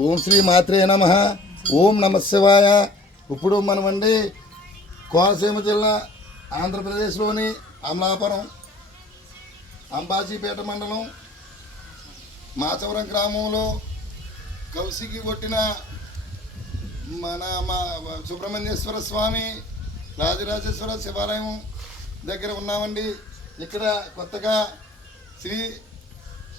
ఓం శ్రీ మాత్రే నమ. ఓం నమ శివాయ. ఇప్పుడు మనమండి కోనసీమ జిల్లా ఆంధ్రప్రదేశ్లోని అమలాపురం అంబాజీపేట మండలం మాచవరం గ్రామంలో కౌశికి కొట్టిన మన మా సుబ్రహ్మణ్యేశ్వర స్వామి రాజరాజేశ్వర శివాలయం దగ్గర ఉన్నామండి. ఇక్కడ కొత్తగా శ్రీ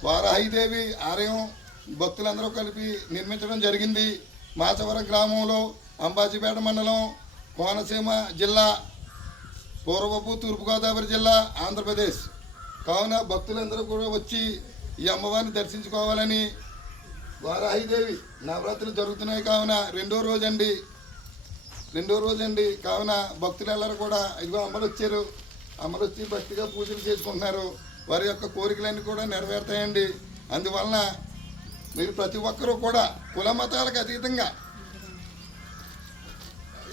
వారాహిదేవి ఆలయం భక్తులందరూ కలిపి నిర్మించడం జరిగింది. మాచవరం గ్రామంలో అంబాజీపేట మండలం కోనసీమ జిల్లా పూర్వపు తూర్పుగోదావరి జిల్లా ఆంధ్రప్రదేశ్. కావున భక్తులందరూ కూడా వచ్చి ఈ అమ్మవారిని దర్శించుకోవాలని వారాహిదేవి నవరాత్రులు జరుగుతున్నాయి. కావున రెండో రోజండి. రెండో రోజండి. కావున భక్తులందరూ కూడా ఇదిగో అమ్మలు వచ్చారు అమ్మలు వచ్చి భక్తిగా పూజలు చేసుకుంటున్నారు. వారి యొక్క కోరికలన్నీ కూడా నెరవేరుతాయండి. అందువలన మీరు ప్రతి ఒక్కరూ కూడా కుల మతాలకు అతీతంగా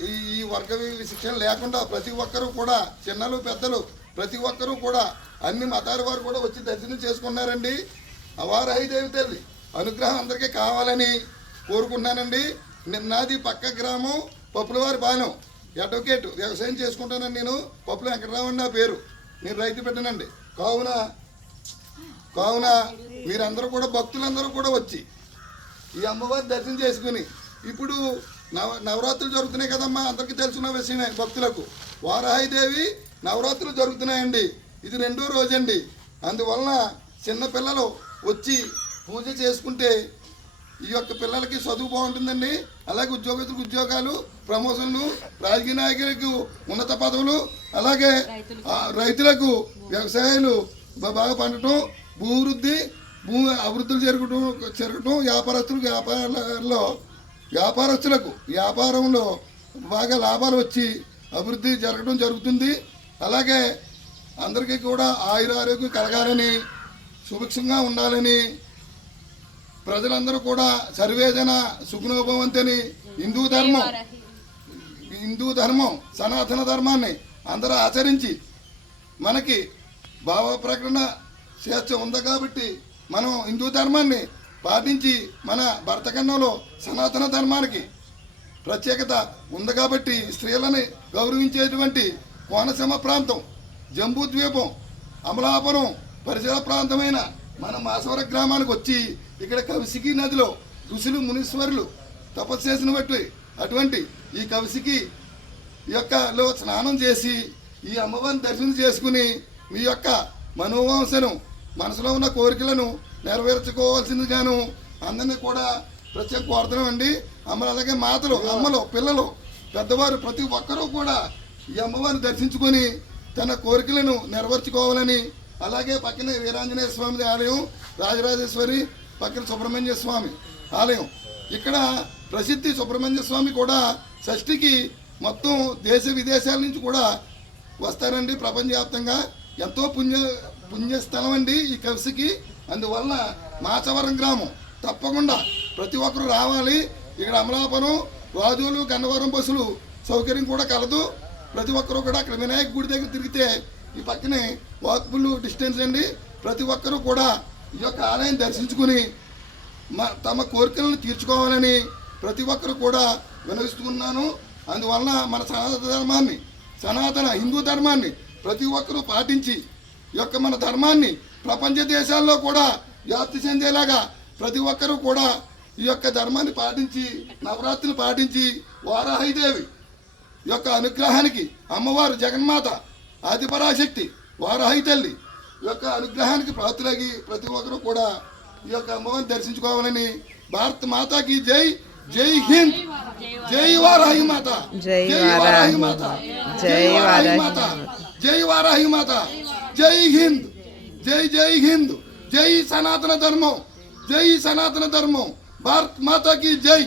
ఈ ఈ వర్గ శిక్షణ లేకుండా ప్రతి ఒక్కరూ కూడా చిన్నలు పెద్దలు ప్రతి ఒక్కరూ కూడా అన్ని మతాల వారు కూడా వచ్చి దర్శనం చేసుకున్నారండి. అవారాహిదేవి తల్లి అనుగ్రహం అందరికీ కావాలని కోరుకుంటున్నానండి. నిన్నది పక్క గ్రామం పప్పులవారి పాలెం అడ్వకేట్ వ్యవసాయం చేసుకుంటానండి నేను. పప్పుల వెంకటరావు నా పేరు. నేను రైతు పెట్టనండి కావున కావున మీరందరూ కూడా భక్తులందరూ కూడా వచ్చి ఈ అమ్మవారి దర్శనం చేసుకుని ఇప్పుడు నవ నవరాత్రులు జరుగుతున్నాయి కదమ్మా అందరికీ తెలుసున్న విషయమే భక్తులకు. వారాహిదేవి నవరాత్రులు జరుగుతున్నాయండి. ఇది రెండో రోజండి. అందువలన చిన్న పిల్లలు వచ్చి పూజ చేసుకుంటే ఈ యొక్క పిల్లలకి చదువు బాగుంటుందండి. అలాగే ఉద్యోగస్తులకు ఉద్యోగాలు ప్రమోషన్లు రాజకీయ నాయకులకు ఉన్నత పదవులు అలాగే రైతులకు. వ్యవసాయాలు బాగా పండటం భూవృద్ధి భూ అభివృద్ధులు జరగటం జరగటం వ్యాపారస్తులకు వ్యాపారాల్లో వ్యాపారస్తులకు వ్యాపారంలో బాగా లాభాలు వచ్చి అభివృద్ధి జరగడం జరుగుతుంది. అలాగే అందరికీ కూడా ఆయురారోగ్యం కలగాలని సుభిక్షంగా ఉండాలని ప్రజలందరూ కూడా సర్వేజన సుఖనోభవంతని హిందూ ధర్మం హిందూ ధర్మం సనాతన ధర్మాన్ని అందరూ ఆచరించి మనకి భావ ప్రకటన స్వేచ్ఛ ఉంది కాబట్టి మనం హిందూ ధర్మాన్ని పాటించి మన భర్తకన్నంలో సనాతన ధర్మానికి ప్రత్యేకత ఉంది కాబట్టి స్త్రీలని గౌరవించేటువంటి కోనసీమ ప్రాంతం జంబూ ద్వీపం అమలాపురం పరిసర ప్రాంతమైన మన మాసవర గ్రామానికి వచ్చి ఇక్కడ కవిసికి నదిలో ఋషులు మునీశ్వరులు తపస్సు చేసిన బట్టి అటువంటి ఈ కవిసికి ఈ యొక్క లో స్నానం చేసి ఈ అమ్మవారిని దర్శనం చేసుకుని మీ యొక్క మనోవాంసను మనసులో ఉన్న కోరికలను నెరవేర్చుకోవాల్సిందిగాను అందరినీ కూడా ప్రత్యేక కోరుతున్నామండి అమ్మలు అలాగే మాతలు అమ్మలు పిల్లలు పెద్దవారు ప్రతి ఒక్కరూ కూడా ఈ అమ్మవారిని దర్శించుకొని తన కోరికలను నెరవేర్చుకోవాలని అలాగే పక్కనే వీరాంజనేయ స్వామి ఆలయం రాజరాజేశ్వరి పక్కన సుబ్రహ్మణ్య స్వామి ఆలయం. ఇక్కడ ప్రసిద్ధి సుబ్రహ్మణ్య స్వామి కూడా షష్ఠికి మొత్తం దేశ విదేశాల నుంచి కూడా వస్తారండి ప్రపంచవ్యాప్తంగా. ఎంతో పుణ్య పుణ్యస్థలం అండి ఈ కవిసికి. అందువల్ల మాచవరం గ్రామం. తప్పకుండా ప్రతి ఒక్కరు రావాలి. ఇక్కడ అమలాపురం రాజులు గన్నవరం బస్సులు సౌకర్యం కూడా కలదు. ప్రతి ఒక్కరు కూడా అక్కడ వినాయక గుడి దగ్గర తిరిగితే ఈ పక్కనే వాక్బుల్ డిస్టెన్స్ అండి. ప్రతి ఒక్కరూ కూడా ఈ యొక్క ఆలయం దర్శించుకుని మా తమ కోరికలను తీర్చుకోవాలని ప్రతి ఒక్కరు కూడా వినవిస్తున్నాను అందువలన మన సనాతన ధర్మాన్ని సనాతన హిందూ ధర్మాన్ని ప్రతి ఒక్కరూ పాటించి యొక్క మన ధర్మాన్ని ప్రపంచ దేశాల్లో కూడా వ్యాప్తి చెందేలాగా ప్రతి ఒక్కరూ కూడా ఈ యొక్క ధర్మాన్ని పాటించి నవరాత్రులు పాటించి వారాహిదేవి ఈ యొక్క అనుగ్రహానికి అమ్మవారు జగన్మాత ఆదిపరాశక్తి వారాహి తల్లి ఈ యొక్క అనుగ్రహానికి ప్రాతులగి ప్రతి ఒక్కరూ కూడా ఈ యొక్క అమ్మవారిని దర్శించుకోవాలని భారత్ మాతాకి జై జై హింద్ జై వారాహి మాత జై వారాహి మాత జై వారాహి మాత జై వారాహి మాత జై హింద్ జై జై హింద్ జై సనాతన ధర్మం జై సనాతన ధర్మం భారత్ మాతాకి జై